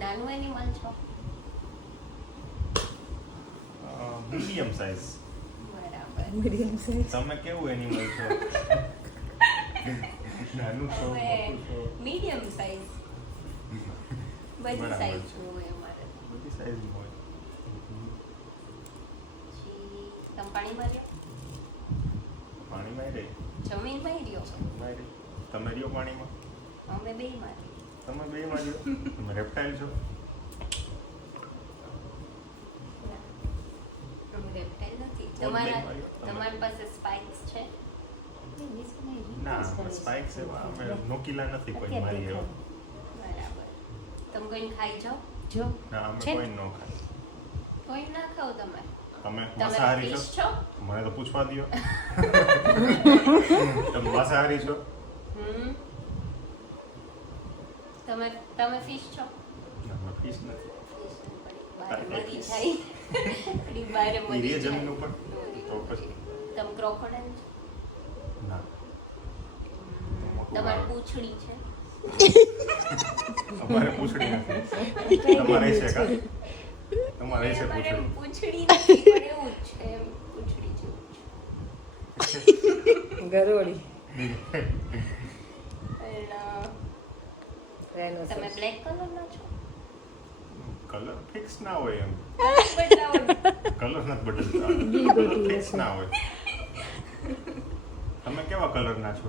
નાનું એનિમલ છો? Medium size. બરાબર. Medium size. તમે કેવું એનિમલ છો? નાનું છો, મોટું છો? Medium size. બધી બરાબર સાઈઝ છે. હોય અમારે. બધી સાઇઝ હોય. પછી તમે પાણીમાં રહ્યો? પાણીમાં રહે. જમીનમાં રહ્યો? જમીનમાં રહે. તમે રહ્યો પાણીમાં? અમે બેયમાં રહીએ. તમે બેમાં રહ્યો? તમે રેપ્ટાઇલ છો? અમે reptile નથી. ઓર બેયમાં રહ્યો? તમારી પાસે સ્પાઇક્સ છે? ના, સ્પાઇક્સ એવા અમે નોકીલા નથી કોઈ મારી એવા. બરાબર. તમે કોઈને ખાઈ જાઓ? જો ના, અમે છે? કોઈ ન ખાય. કોઈ ના ખાઓ તમે? તમે તમે માંસાહારી fish છો? છો? મને તો પૂછવા દ્યો. તમે માંસાહારી છો? હમ. તમે ફિશ છો? ના, અમે ફિશ નથી. Fish નહીં, પણ હા, બારે મરી fish. જાય. પણ બારે ઈ મરી રે જાય. જમીન ઉપર? તો પછી? તમે crocodile છો? ના. મોટું તમારી આવે. પૂંછડી છે? અમારે પૂછડી નથી. તમારે છે કા? તમારે છે અમારે એમ પૂછડી. પૂંછડી નથી, પણ એવું જ છે એમ પૂંછડી જેવું છે. ગરોળી. પણ, તમે બ્લેક કલરના છો? કલર ફિક્સ ના હોય એમ. બતાવો ને. કલર નથી બદલતા. કલર ફિક્સ ના હોય. તમે કેવા કલરના છો?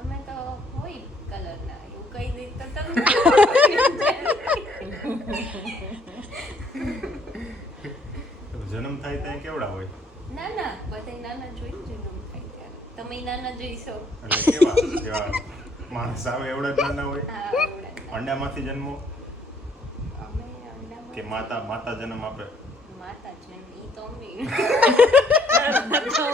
અમે તો હોય કલરના, એવું કહી દઈ તો તમે જન્મ થાય ત્યાં કેવડા હોય? નાના, બધાય નાના જોઈને જન્મ થાય ત્યારે. તમે નાના જોઈશો. એટલે કેવા જેવા માણસ આવે એવડા જ નાના હોય? હા, એવડા. અંડામાંથી જન્મો અમે અંડામાં કે માતા જન્મ આપે? માતા છે ઈ તો અમે. તો